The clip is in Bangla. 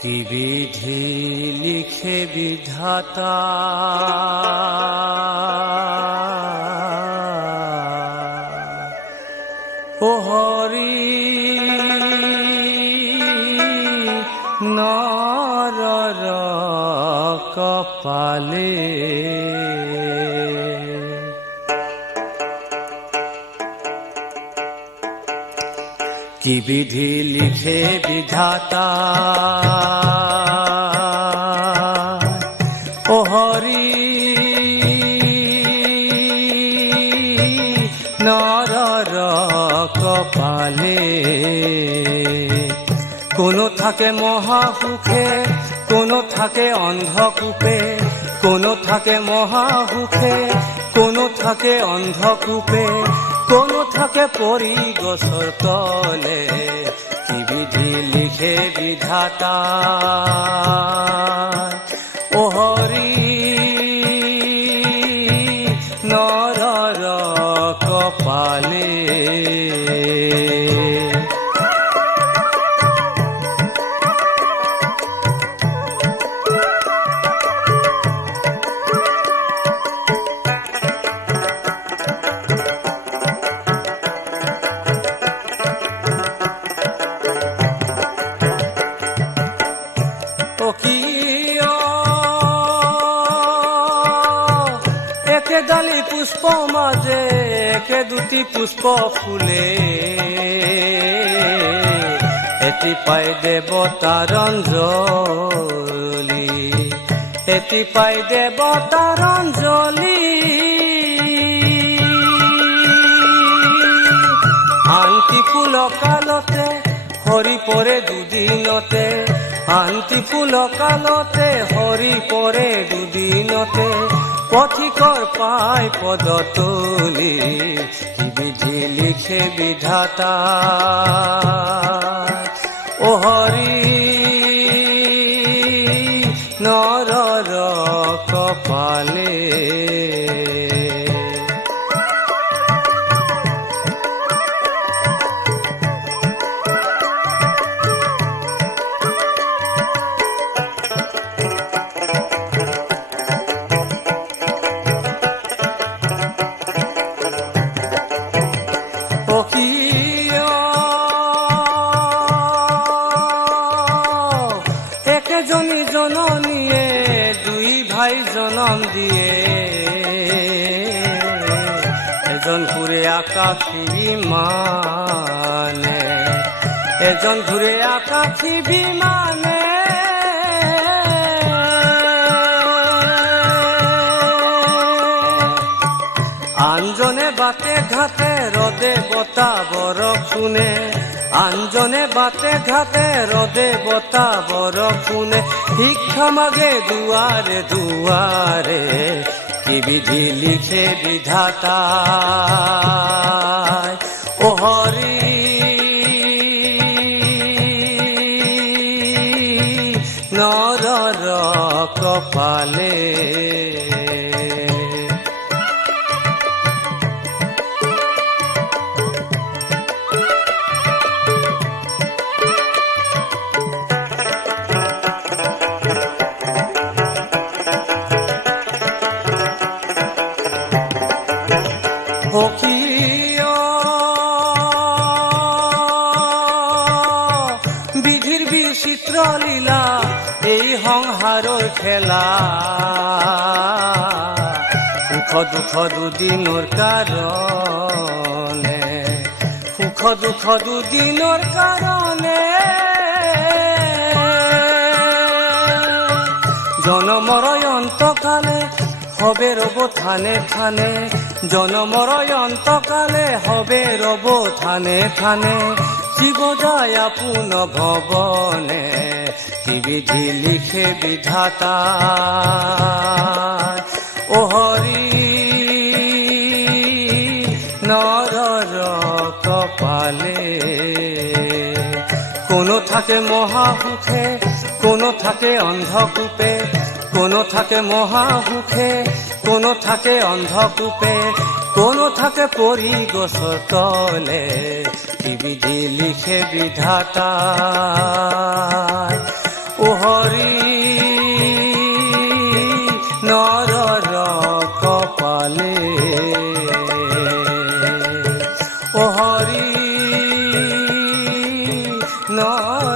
কি বিধি লিখে বিধাতা ও হরি নরর কপালে কি বিধি লিখে বিধাতা ও হরি নরর কপালে কোনো থাকে মহাসুখে কোনো থাকে অন্ধকূপে কোনো থাকে মহাসুখে কোনো থাকে অন্ধকূপে কোনো থাকে পরি গছৰ তলে কি বিধি লিখে বিধাতা ও হৰি নৰৰ কপালে একে ডালি পুষ্প মাঝে একে দুটি পুষ্প ফুলে এটি পাই দেবতার অঞ্জলি এটি পাই দেবতার অঞ্জলি আনটি ফুল কালতে হরি পরে দুদিনতে আনটি ফুল কালতে হরি পরে দুদিনতে পথিকর পায় পদতলি কি বিধি লিখে বিধাতা ও হরি নরর কপালে একেজনী জননীয়ে দুই ভাই জনম দিয়ে এজন ঘুরে আকাশী বিমানে এজন ঘুরে আকাশী বিমানে আনজনে বাটে ঘাটে রদে বতা বরষুণে আনজনে বাটে ঘাটে রদে বতা বরষুণে ভিক্ষা মাগে দুয়ারে দুয়ারে কি বিধি লিখে বিধাতা ও হরি নরর কপালে বিধির বিচিত্র লীলা এই সংসাৰৰ খেলা সুখ দুখ দুদিনৰ কাৰণে সুখ দুখ দুদিনৰ কাৰণে জনমৰ অন্তকালে হবে রব থানে থানে জনমৰ অন্তকালে হবে রব থানে থানে জীব যায় আপোন ভবনে কি বিধি লিখে বিধাতা ও হরি নরর কপালে কোনো থাকে মহাসুখে কোনো থাকে অন্ধকূপে কোনো থাকে মহাসুখে কোনো থাকে অন্ধকূপে কোনো থাকে পরি গছৰ তলে কি বিধি লিখে বিধাতা ও নয়